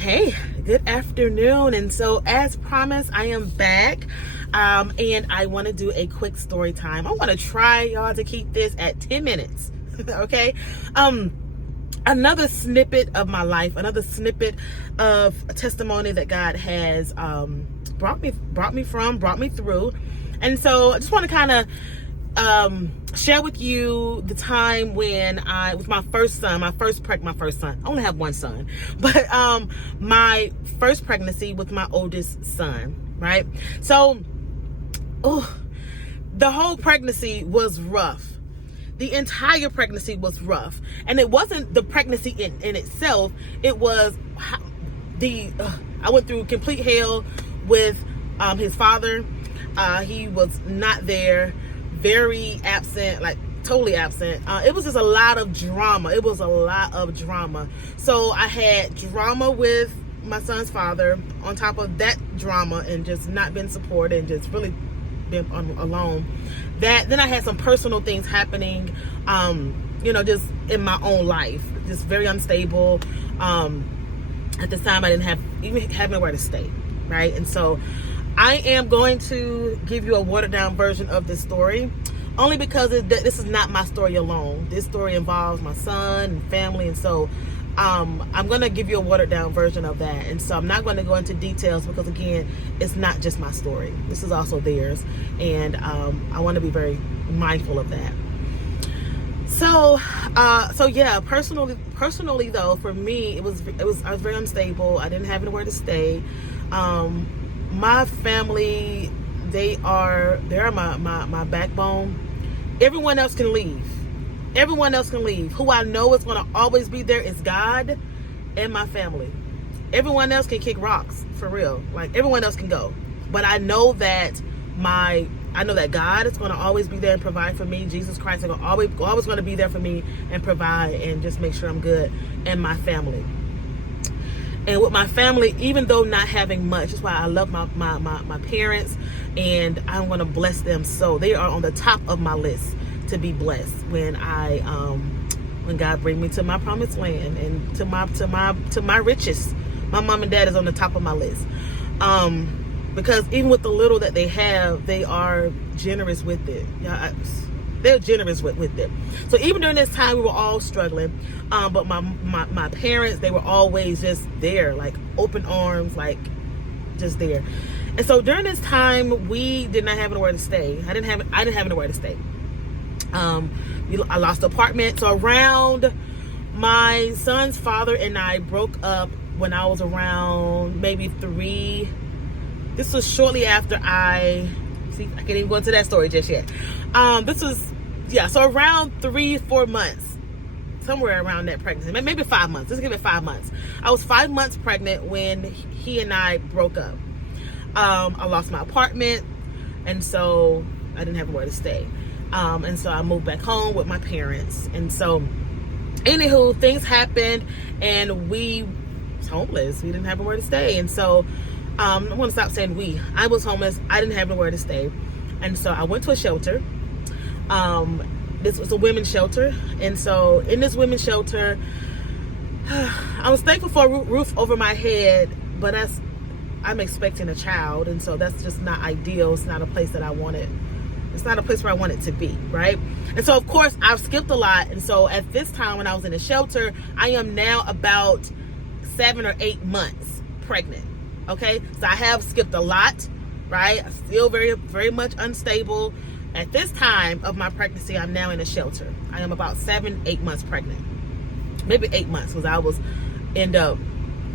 Hey, good afternoon. And so as promised, I am back. And I want to do a quick story time. I want to try y'all to keep this at 10 minutes. Okay. Another snippet of my life, another snippet of a testimony that God has brought me through. And so I just want to kind of share with you the time when I, with my first son, my first son, I only have one son, but my first pregnancy with my oldest son, right? So, the whole pregnancy was rough. The entire pregnancy was rough. And it wasn't the pregnancy in itself, it was I went through complete hell with his father. He was not there, very absent, like totally absent. It was just a lot of drama. So I had drama with my son's father on top of that drama, and just not been supported and just really been alone. Then I had some personal things happening, just in my own life, just very unstable. At this time, I didn't have anywhere to stay, right? And so I am going to give you a watered down version of this story, only because this is not my story alone. This story involves my son and family, and so I'm going to give you a watered down version of that. And so I'm not going to go into details because, again, it's not just my story. This is also theirs, and I want to be very mindful of that. So yeah, personally though, for me, I was very unstable. I didn't have anywhere to stay. My family, they're my backbone. Everyone else can leave. Who I know is going to always be there is God and my family. Everyone else can kick rocks, for real. Like, everyone else can go. But I know that God is going to always be there and provide for me. Jesus Christ is always going to be there for me and provide and just make sure I'm good, and my family. And with my family, even though not having much, that's why I love my parents, and I'm going to bless them. So they are on the top of my list to be blessed when God bring me to my promised land and to my riches. My mom and dad is on the top of my list. Because even with the little that they have, they are generous with it. Yeah, they're generous with it. So even during this time, we were all struggling. But my parents, they were always just there, like open arms, like just there. And so during this time, we did not have anywhere to stay. I didn't have anywhere to stay. I lost the apartment. So around, my son's father and I broke up when I was around maybe 3. This was shortly after I can't even go into that story just yet. So around 3-4 months, somewhere around that pregnancy, maybe 5 months. Let's give it 5 months. I was 5 months pregnant when he and I broke up. I lost my apartment, and so I didn't have anywhere to stay. And so I moved back home with my parents. And so, anywho, things happened, and we was homeless. We didn't have anywhere to stay. And so, I want to stop saying we. I was homeless. I didn't have nowhere to stay. And so I went to a shelter. This was a women's shelter. And so in this women's shelter, I was thankful for a roof over my head, but I'm expecting a child. And so that's just not ideal. It's not a place that I wanted. It's not a place where I want it to be, right? And so, of course, I've skipped a lot. And so at this time when I was in the shelter, I am now about 7 or 8 months pregnant. Okay, so I have skipped a lot, right? I'm still very, very much unstable. At this time of my pregnancy, I'm now in a shelter. I am about 7-8 months pregnant. Maybe 8 months, because I was end up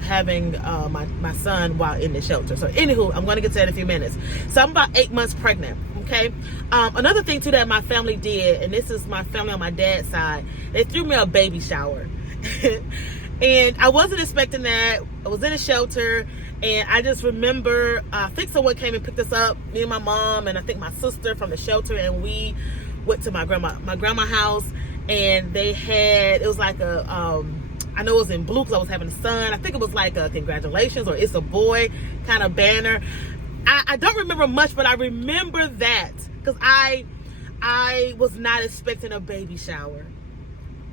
having my son while in the shelter. So anywho, I'm going to get to that in a few minutes. So I'm about 8 months pregnant. Okay. Another thing too that my family did, and this is my family on my dad's side, they threw me a baby shower. And I wasn't expecting that. I was in a shelter, and I just remember, I think someone came and picked us up, me and my mom, and I think my sister from the shelter, and we went to my grandma's house, and they had, it was like I know it was in blue because I was having a son. I think it was like a congratulations or it's a boy kind of banner. I don't remember much, but I remember that because I was not expecting a baby shower,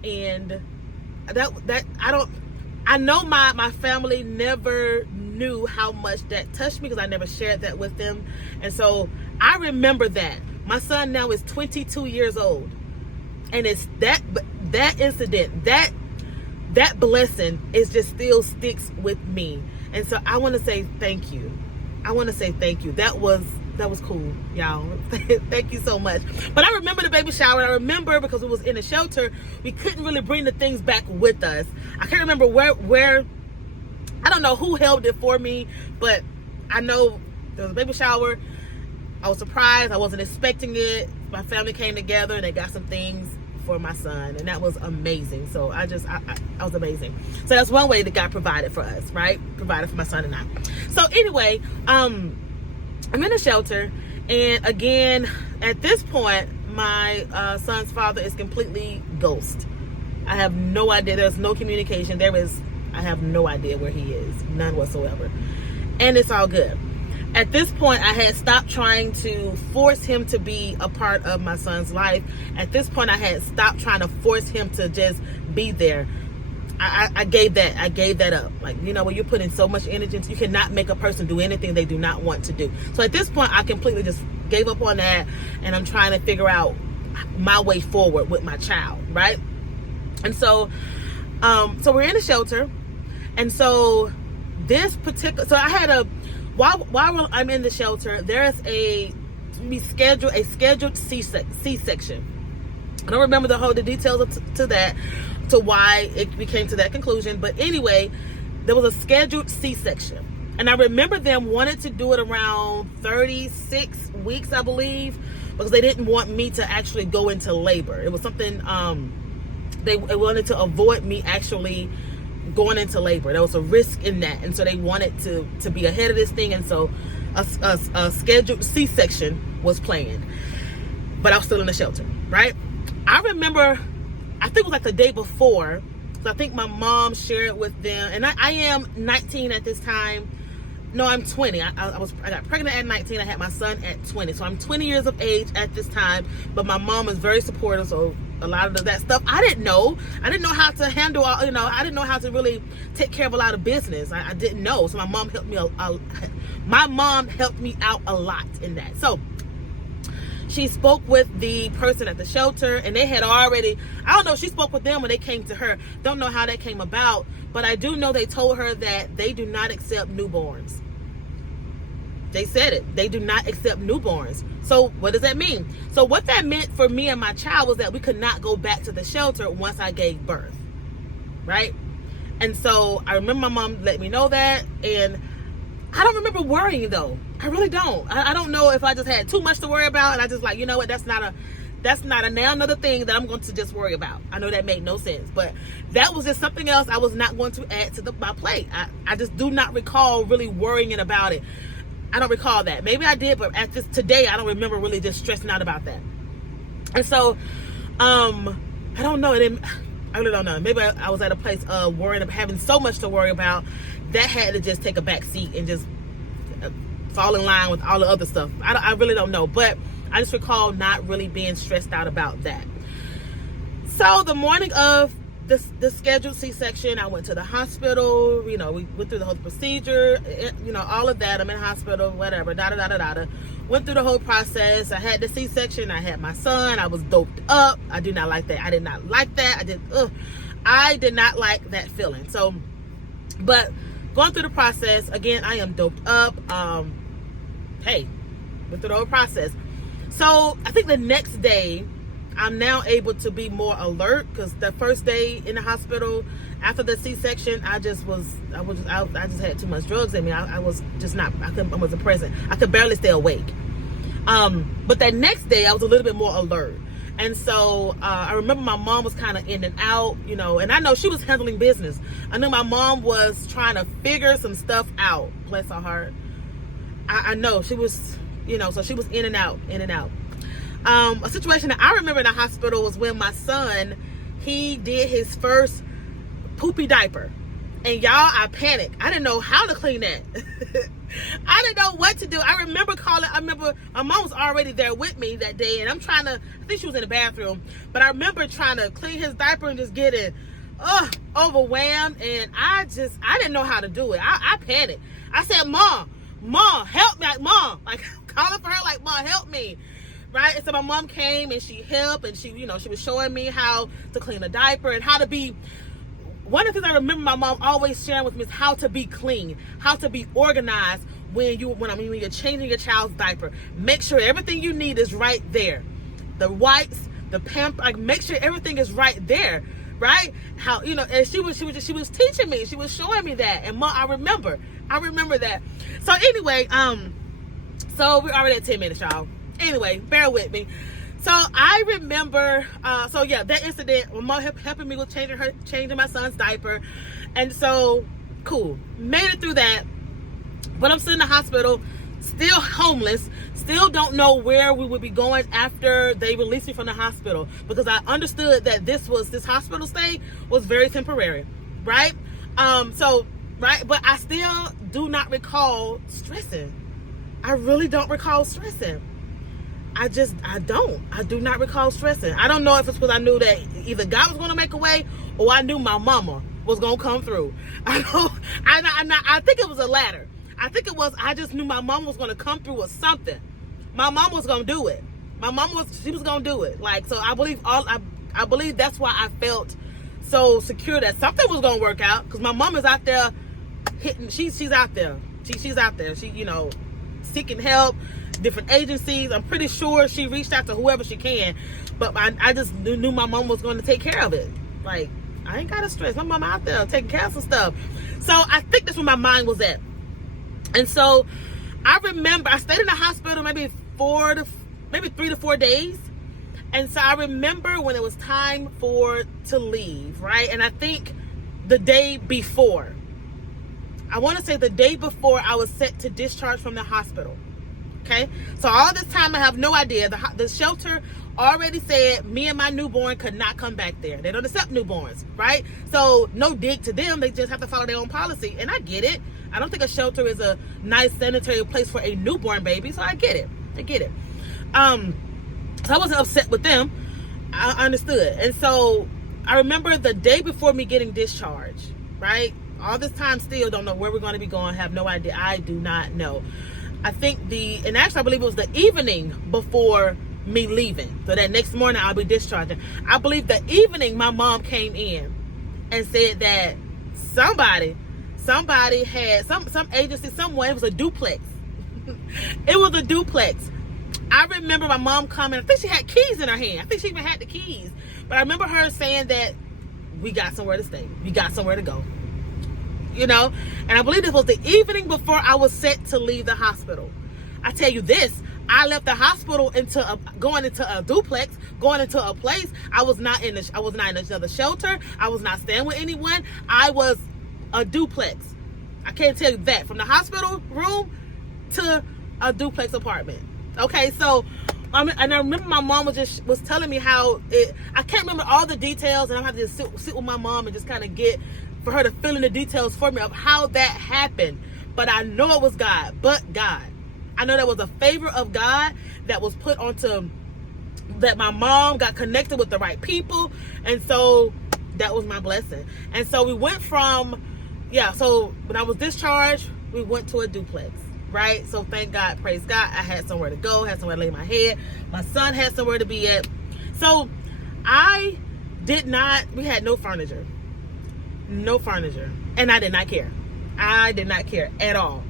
and that I don't I know my family never knew how much that touched me because I never shared that with them. And so I remember that. My son now is 22 years old. And it's that incident, that blessing is just still sticks with me. And so I want to say thank you. That was cool, y'all. Thank you so much. But I remember the baby shower. I remember because it was in a shelter, we couldn't really bring the things back with us. I can't remember where I don't know who held it for me, but I know there was a baby shower. I was surprised. I wasn't expecting it. My family came together and they got some things for my son, and that was amazing. So I was amazing. So that's one way that God provided for us, right? Provided for my son and I. So anyway, I'm in a shelter, and again, at this point, my son's father is completely ghost. I have no idea. There's no communication. I have no idea where he is. None whatsoever. And it's all good. At this point, I had stopped trying to force him to be a part of my son's life. At this point, I had stopped trying to force him to just be there. I gave that up. Like, you know, when you're putting so much energy into, you cannot make a person do anything they do not want to do. So at this point, I completely just gave up on that, and I'm trying to figure out my way forward with my child, right? And so, so we're in a shelter, and so I had while I'm in the shelter, there's a scheduled C-section. I don't remember the details to that, to why it became to that conclusion. But anyway, there was a scheduled C-section. And I remember them wanted to do it around 36 weeks, I believe, because they didn't want me to actually go into labor. It was something, they wanted to avoid me actually going into labor. There was a risk in that, and so they wanted to be ahead of this thing, and so a scheduled C-section was planned. But I was still in the shelter, right? I remember, I think it was like the day before, so I think my mom shared with them, and I am 19 at this time. No, I'm 20. I got pregnant at 19. I had my son at 20, so I'm 20 years of age at this time. But my mom is very supportive, so a lot of that stuff I didn't know how to handle. I didn't know how to really take care of a lot of business. I didn't know, so my mom helped me. My mom helped me out a lot in that. So she spoke with the person at the shelter, and they had already, I don't know if she spoke with them when they came to her. Don't know how that came about, but I do know they told her that they do not accept newborns. They said it. They do not accept newborns. So what does that mean? So what that meant for me and my child was that we could not go back to the shelter once I gave birth, right? And so I remember my mom let me know that, and I don't remember worrying though. I really don't. I don't know if I just had too much to worry about, and I just like, you know what, that's not another thing that I'm going to just worry about. I know that made no sense, but that was just something else I was not going to add to my plate. I just do not recall really worrying about it. I don't recall that. Maybe I did, but today I don't remember really just stressing out about that. And so, I don't know. I really don't know. Maybe I was at a place of worrying, having so much to worry about, that had to just take a back seat and just fall in line with all the other stuff. I really don't know, but I just recall not really being stressed out about that. So the morning of the scheduled C-section, I went to the hospital. You know, we went through the whole procedure, you know, all of that. I'm in the hospital, whatever, went through the whole process. I had the C-section. I had my son. I was doped up. I do not like that. I did not like that. I did not like that feeling. So, but going through the process, again, I am doped up. Went through the whole process. So I think the next day, I'm now able to be more alert, because the first day in the hospital after the C-section, I just had too much drugs in me. I wasn't present. I could barely stay awake. But that next day I was a little bit more alert. And so I remember my mom was kind of in and out, you know, and I know she was handling business. I know my mom was trying to figure some stuff out. Bless her heart. I know she was, you know, so she was in and out. A situation that I remember in the hospital was when my son, he did his first poopy diaper. And y'all, I panicked. I didn't know how to clean that. I didn't know what to do. I remember my mom was already there with me that day, and I think she was in the bathroom, but I remember trying to clean his diaper and just get it. overwhelmed, and I didn't know how to do it. I panicked. I said, Mom, help me. Like, Mom, like calling for her, like, Mom, help me. Right? And so my mom came and she helped, and she was showing me how to clean a diaper and how to be. One of the things I remember my mom always sharing with me is how to be clean, how to be organized when you're changing your child's diaper. Make sure everything you need is right there. The wipes, the pamper, like make sure everything is right there. Right? How, and she was teaching me, she was showing me that. And Mom, I remember that. So anyway, so we're already at 10 minutes, y'all. Anyway, bear with me. So I remember, that incident, my mom helping me with changing my son's diaper. And so, cool. Made it through that. But I'm still in the hospital, still homeless, still don't know where we would be going after they released me from the hospital, because I understood that this hospital stay was very temporary, right? But I still do not recall stressing. I really don't recall stressing. I do not recall stressing. I don't know if it's because I knew that either God was going to make a way, or I knew my mama was going to come through. I think it was the latter. I think it was, I just knew my mom was going to come through with something. My mom was going to do it. She was going to do it. Like, so I believe that's why I felt so secure that something was going to work out, because my mom is out there hitting, she's out there. She's out there. She, seeking help, different agencies. I'm pretty sure she reached out to whoever she can, but I just knew my mom was going to take care of it. Like, I ain't got to stress. My mom out there taking care of some stuff. So I think that's where my mind was at. And so I remember I stayed in the hospital maybe 3 to 4 days. And so I remember when it was time to leave, right? And I think the day before, I want to say the day before I was set to discharge from the hospital. Okay? So all this time I have no idea. The shelter already said me and my newborn could not come back there. They don't accept newborns, right? So no dig to them. They just have to follow their own policy. And I get it. I don't think a shelter is a nice sanitary place for a newborn baby. So I get it. So I wasn't upset with them. I understood. And so I remember the day before me getting discharged, right? All this time still don't know where we're going to be going. Have no idea. I do not know. I think I believe it was the evening before me leaving. So that next morning I'll be discharging. I believe the evening my mom came in and said that somebody had some agency, someone, it was a duplex. It was a duplex. I remember my mom coming. I think she had keys in her hand. I think she even had the keys. But I remember her saying that we got somewhere to stay. We got somewhere to go. And I believe this was the evening before I was set to leave the hospital. I tell you this, I left the hospital going into a duplex, going into a place. I was not in another shelter. I was not staying with anyone. I was a duplex. I can't tell you that, from the hospital room to a duplex apartment. Okay, so and I remember my mom was telling me how I can't remember all the details, and I'm having to sit with my mom and just kind of for her to fill in the details for me of how that happened. But I know it was God, but God. I know there was a favor of God that was put onto, that my mom got connected with the right people. And so that was my blessing. And so we went so when I was discharged, we went to a duplex, right? So thank God, praise God, I had somewhere to go, had somewhere to lay my head. My son had somewhere to be at. So we had no furniture. And I did not care. I did not care at all.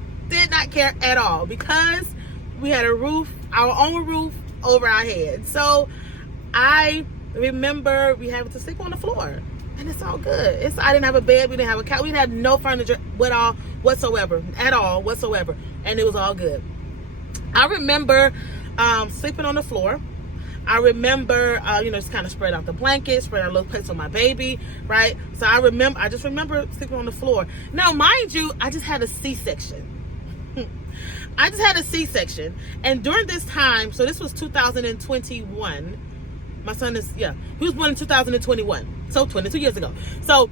Because we had our own roof over our head. So I remember we had to sleep on the floor, and it's all good. I didn't have a bed. We didn't have a couch. We had no furniture whatsoever, and it was all good. I remember sleeping on the floor. I remember, just kind of spread out the blanket, spread out a little place on my baby, right? So I just remember sleeping on the floor. Now, mind you, I just had a C-section. And during this time, so this was 2021. My son he was born in 2021. So 22 years ago. So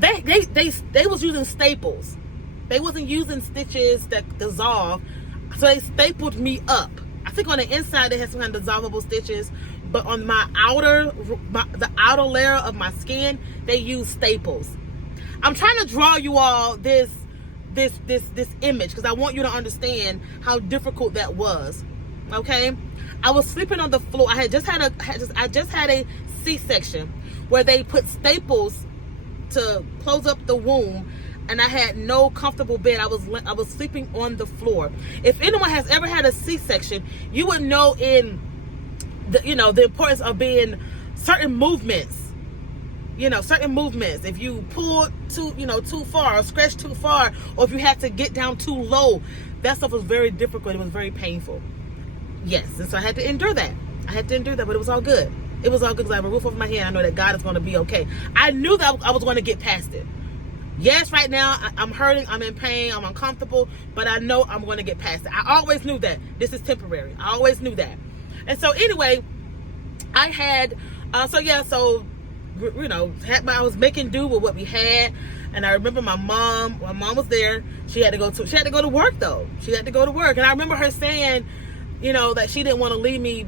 they was using staples. They wasn't using stitches that dissolve. So they stapled me up. I think on the inside they had some kind of dissolvable stitches, but on the outer layer of my skin, they used staples. I'm trying to draw you all this image because I want you to understand how difficult that was. Okay, I was sleeping on the floor. I just had a C-section where they put staples to close up the womb, and I had no comfortable bed. I was sleeping on the floor. If anyone has ever had a C-section, you would know the importance of being certain movements. Certain movements. If you pull too far or stretch too far, or if you had to get down too low, that stuff was very difficult. It was very painful. Yes, and so I had to endure that. But it was all good. It was all good because I have a roof over my head. I know that God is going to be okay. I knew that I was going to get past it. Yes, right now I'm hurting, I'm in pain, I'm uncomfortable, but I know I'm going to get past it. I always knew that this is temporary. I always knew that. And so anyway, I had, I was making do with what we had. And I remember my mom was there. She had to go to work though. She had to go to work. And I remember her saying, that she didn't want to leave me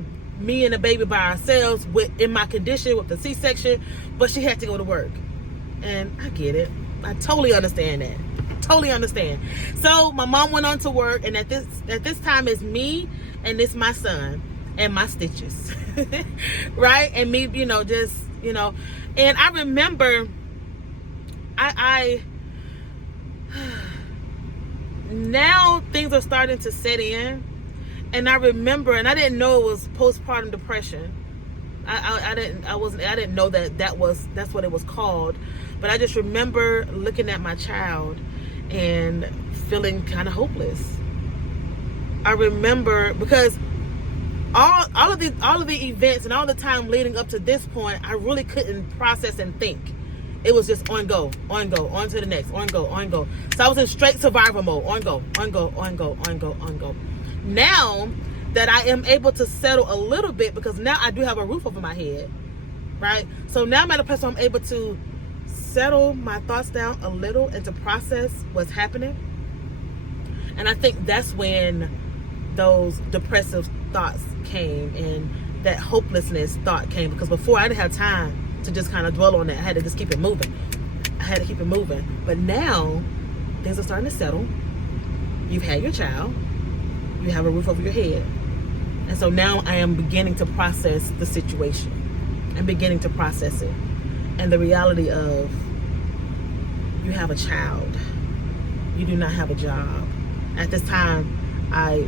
and the baby by ourselves in my condition with the C-section, but she had to go to work. And I get it. I totally understand that. Totally understand. So my mom went on to work, and at this time it's me and it's my son and my stitches. Right? And me, and I remember I now things are starting to set in, and I remember, and I didn't know it was postpartum depression. I didn't know that's what it was called. But I just remember looking at my child and feeling kind of hopeless. I remember because all of the events and all the time leading up to this point, I really couldn't process and think. It was just on to the next, on go. So I was in straight survival mode, on go. Now that I am able to settle a little bit, because now I do have a roof over my head, right? So now I'm at a place where I'm able to settle my thoughts down a little and to process what's happening. And I think that's when those depressive thoughts came and that hopelessness thought came, because before I didn't have time to just kind of dwell on that. I had to just keep it moving. But now things are starting to settle. You've had your child. You have a roof over your head. And so now I am beginning to process the situation. I'm beginning to process it. And the reality of you have a child. You do not have a job. At this time, I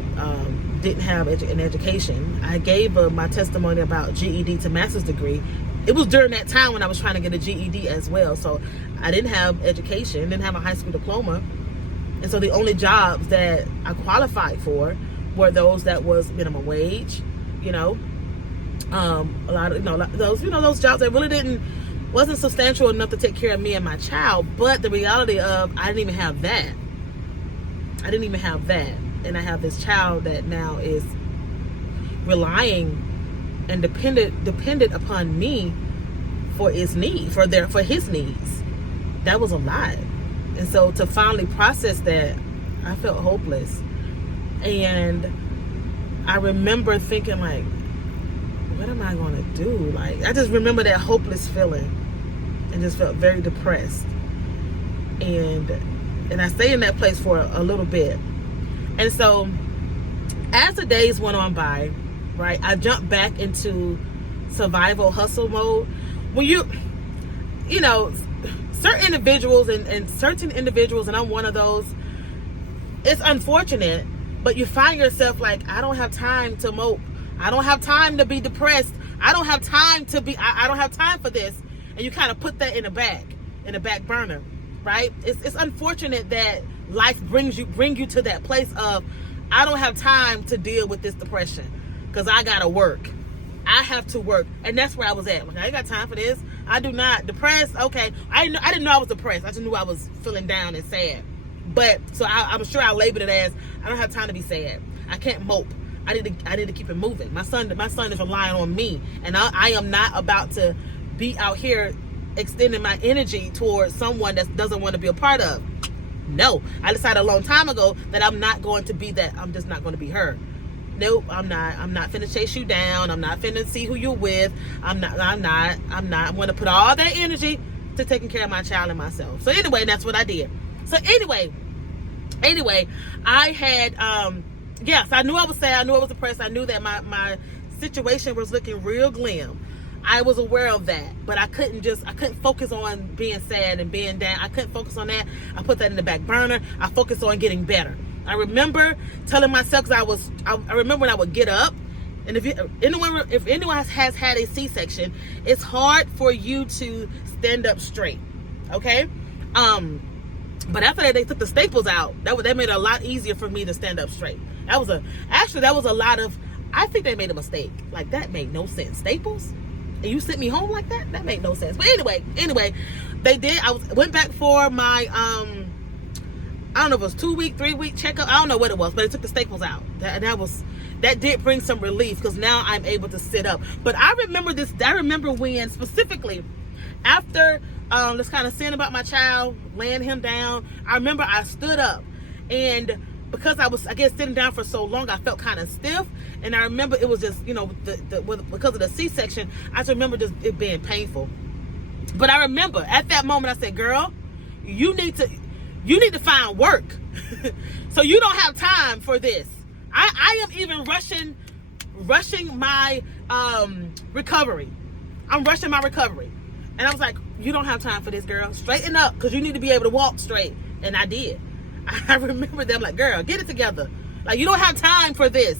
didn't have an education. I gave my testimony about GED to master's degree. It was during that time when I was trying to get a GED as well. So I didn't have education, didn't have a high school diploma. And so the only jobs that I qualified for were those that was minimum wage, a lot of, those jobs that really wasn't substantial enough to take care of me and my child. But the reality of, I didn't even have that. And I have this child that now is relying and dependent upon me for his needs. That was a lot. And so to finally process that, I felt hopeless. And I remember thinking, like, what am I going to do? Like, I just remember that hopeless feeling and just felt very depressed. And I stayed in that place for a little bit. And so as the days went on by, right, I jumped back into survival hustle mode. When certain individuals and I'm one of those, it's unfortunate, but you find yourself like, I don't have time to mope. I don't have time to be depressed. I don't have time for this. And you kind of put that in the back burner, right? It's unfortunate that life bring you to that place of, I don't have time to deal with this depression because I gotta work. I have to work. And that's where I was at. Like, I ain't got time for this. I do not. Depressed, okay. I didn't know I was depressed. I just knew I was feeling down and sad. But so I'm sure I labeled it as, I don't have time to be sad. I can't mope. I need to keep it moving. My son is relying on me, and I am not about to be out here extending my energy towards someone that doesn't want to be a part of. No, I decided a long time ago that I'm not going to be that. I'm just not going to be her. nope, I'm not finna chase you down. I'm not finna see who you're with. I'm gonna put all that energy to taking care of my child and myself. So anyway, that's what I did. So anyway, I had, yes, I knew I was sad. I knew I was depressed. I knew that my situation was looking real glim. I was aware of that, but I couldn't focus on being sad and being down. I couldn't focus on that. I put that in the back burner. I focused on getting better. I remember telling myself, because I remember when I would get up, and if anyone has had a C-section, it's hard for you to stand up straight. Okay, but after that, they took the staples out. That made it a lot easier for me to stand up straight. That was a lot of. I think they made a mistake. Like, that made no sense. Staples, and you sent me home like that? That made no sense. But anyway, they did. I went back for my I don't know if it was 2-week, 3-week checkup. I don't know what it was, but it took the staples out. That did bring some relief, because now I'm able to sit up. But I remember this. I remember when specifically after this kind of saying about my child, laying him down. I remember I stood up, and because I was, I guess, sitting down for so long, I felt kind of stiff. And I remember it was just, because of the C-section, I just remember just it being painful. But I remember at that moment, I said, girl, you need to find work. So you don't have time for this. I am even rushing my recovery. I'm rushing my recovery. And I was like, you don't have time for this, girl. Straighten up, because you need to be able to walk straight. And I did. I remember them like, girl, get it together. Like, you don't have time for this.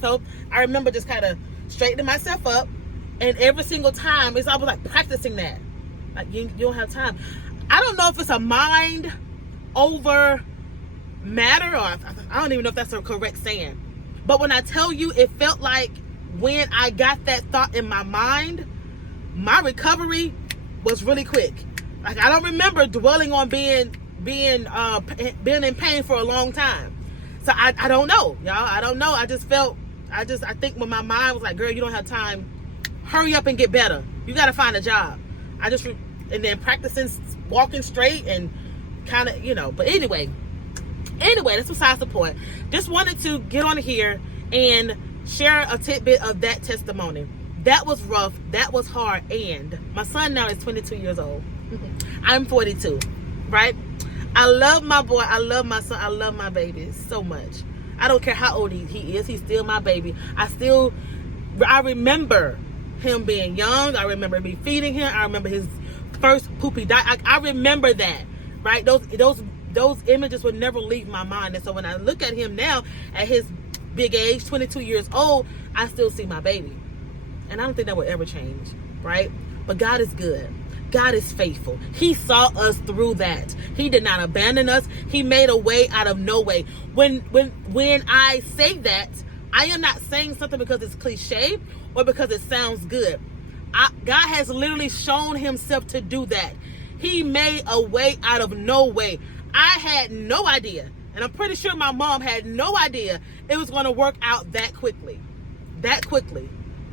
So I remember just kind of straightening myself up. And every single time, I was like practicing that. Like, you don't have time. I don't know if it's a mind over matter, or I don't even know if that's a correct saying. But when I tell you, it felt like when I got that thought in my mind, my recovery was really quick. Like, I don't remember dwelling on being in pain for a long time. So I don't know, y'all. I don't know. I think when my mind was like, girl, you don't have time. Hurry up and get better. You got to find a job. And then practicing walking straight and kind of, but anyway, that's besides the point. Just wanted to get on here and share a tidbit of that testimony. That was rough. That was hard. And my son now is 22 years old. I'm 42, right? I love my boy. I love my son. I love my baby so much. I don't care how old he is. He's still my baby. I remember him being young. I remember me feeding him. I remember his first poopy diet. I remember that, right? Those images would never leave my mind. And so when I look at him now at his big age, 22 years old, I still see my baby. And I don't think that will ever change, right? But God is good. God is faithful. He saw us through that. He did not abandon us. He made a way out of no way. When I say that, I am not saying something because it's cliche or because it sounds good. God has literally shown himself to do that. He made a way out of no way. I had no idea, and I'm pretty sure my mom had no idea it was going to work out that quickly,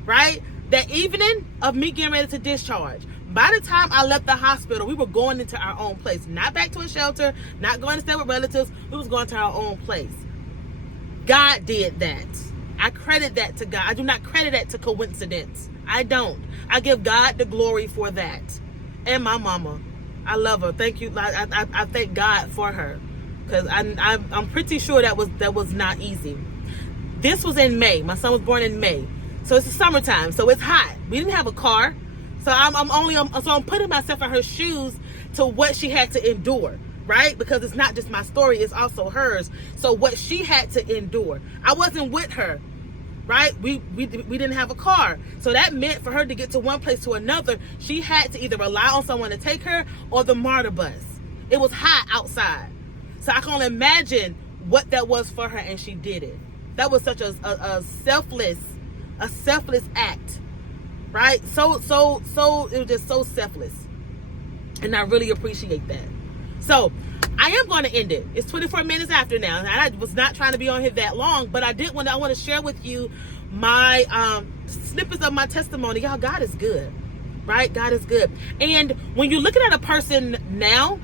right? That evening of me getting ready to discharge, by the time I left the hospital, we were going into our own place, not back to a shelter, not going to stay with relatives. We was going to our own place. God did that. I credit that to God. I do not credit that to coincidence. I don't. I give God the glory for that. And my mama, I love her. Thank you. I thank God for her, because I'm pretty sure that was not easy. This was in May. My son was born in May, so it's the summertime. So it's hot. We didn't have a car, so I'm putting myself in her shoes to what she had to endure, right? Because it's not just my story; it's also hers. So what she had to endure, I wasn't with her. Right? We didn't have a car. So that meant for her to get to one place to another, she had to either rely on someone to take her or the MARTA bus. It was hot outside. So I can only imagine what that was for her, and she did it. That was such a selfless act. Right? So it was just so selfless. And I really appreciate that. So I am going to end it. It's 24 minutes after now, and I was not trying to be on here that long, but I want to share with you my snippets of my testimony. Y'all, God is good, right? God is good. And when you're looking at a person now,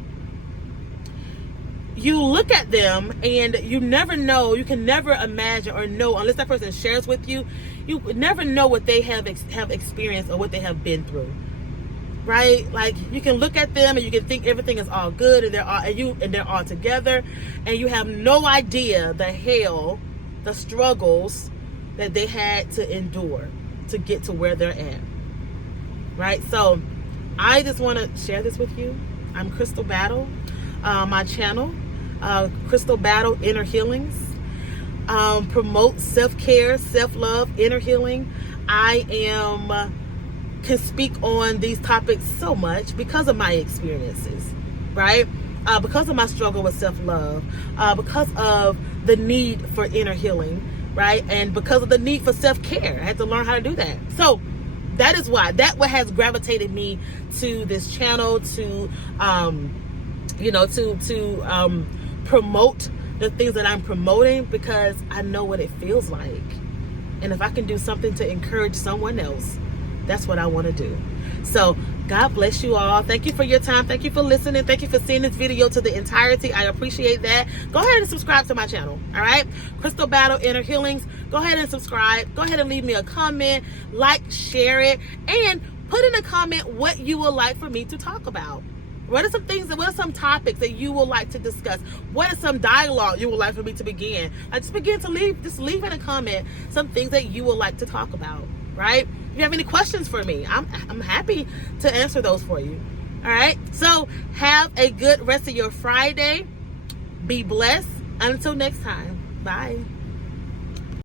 you look at them and you never know, you can never imagine or know, unless that person shares with you, you never know what they have experienced or what they have been through, right? Like, you can look at them and you can think everything is all good and they're all together, and you have no idea the hell, the struggles that they had to endure to get to where they're at, right? So I just want to share this with you. I'm Crystal Battle. My channel, Crystal Battle Inner Healings, promote self-care, self-love, inner healing. I can speak on these topics so much because of my experiences, right? Because of my struggle with self-love, because of the need for inner healing, right? And because of the need for self-care. I had to learn how to do that. So that is why, what has gravitated me to this channel, to promote the things that I'm promoting, because I know what it feels like. And if I can do something to encourage someone else, that's what I want to do. So God bless you all. Thank you for your time. Thank you for listening. Thank you for seeing this video to the entirety. I appreciate that. Go ahead and subscribe to my channel. All right. Crystal Battle Inner Healings. Go ahead and subscribe. Go ahead and leave me a comment, like, share it, and put in a comment what you would like for me to talk about. What are some topics that you would like to discuss? What is some dialogue you would like for me to begin? Just leave in a comment some things that you would like to talk about, right? If you have any questions for me, I'm happy to answer those for you. All right. So have a good rest of your Friday. Be blessed. Until next time. Bye.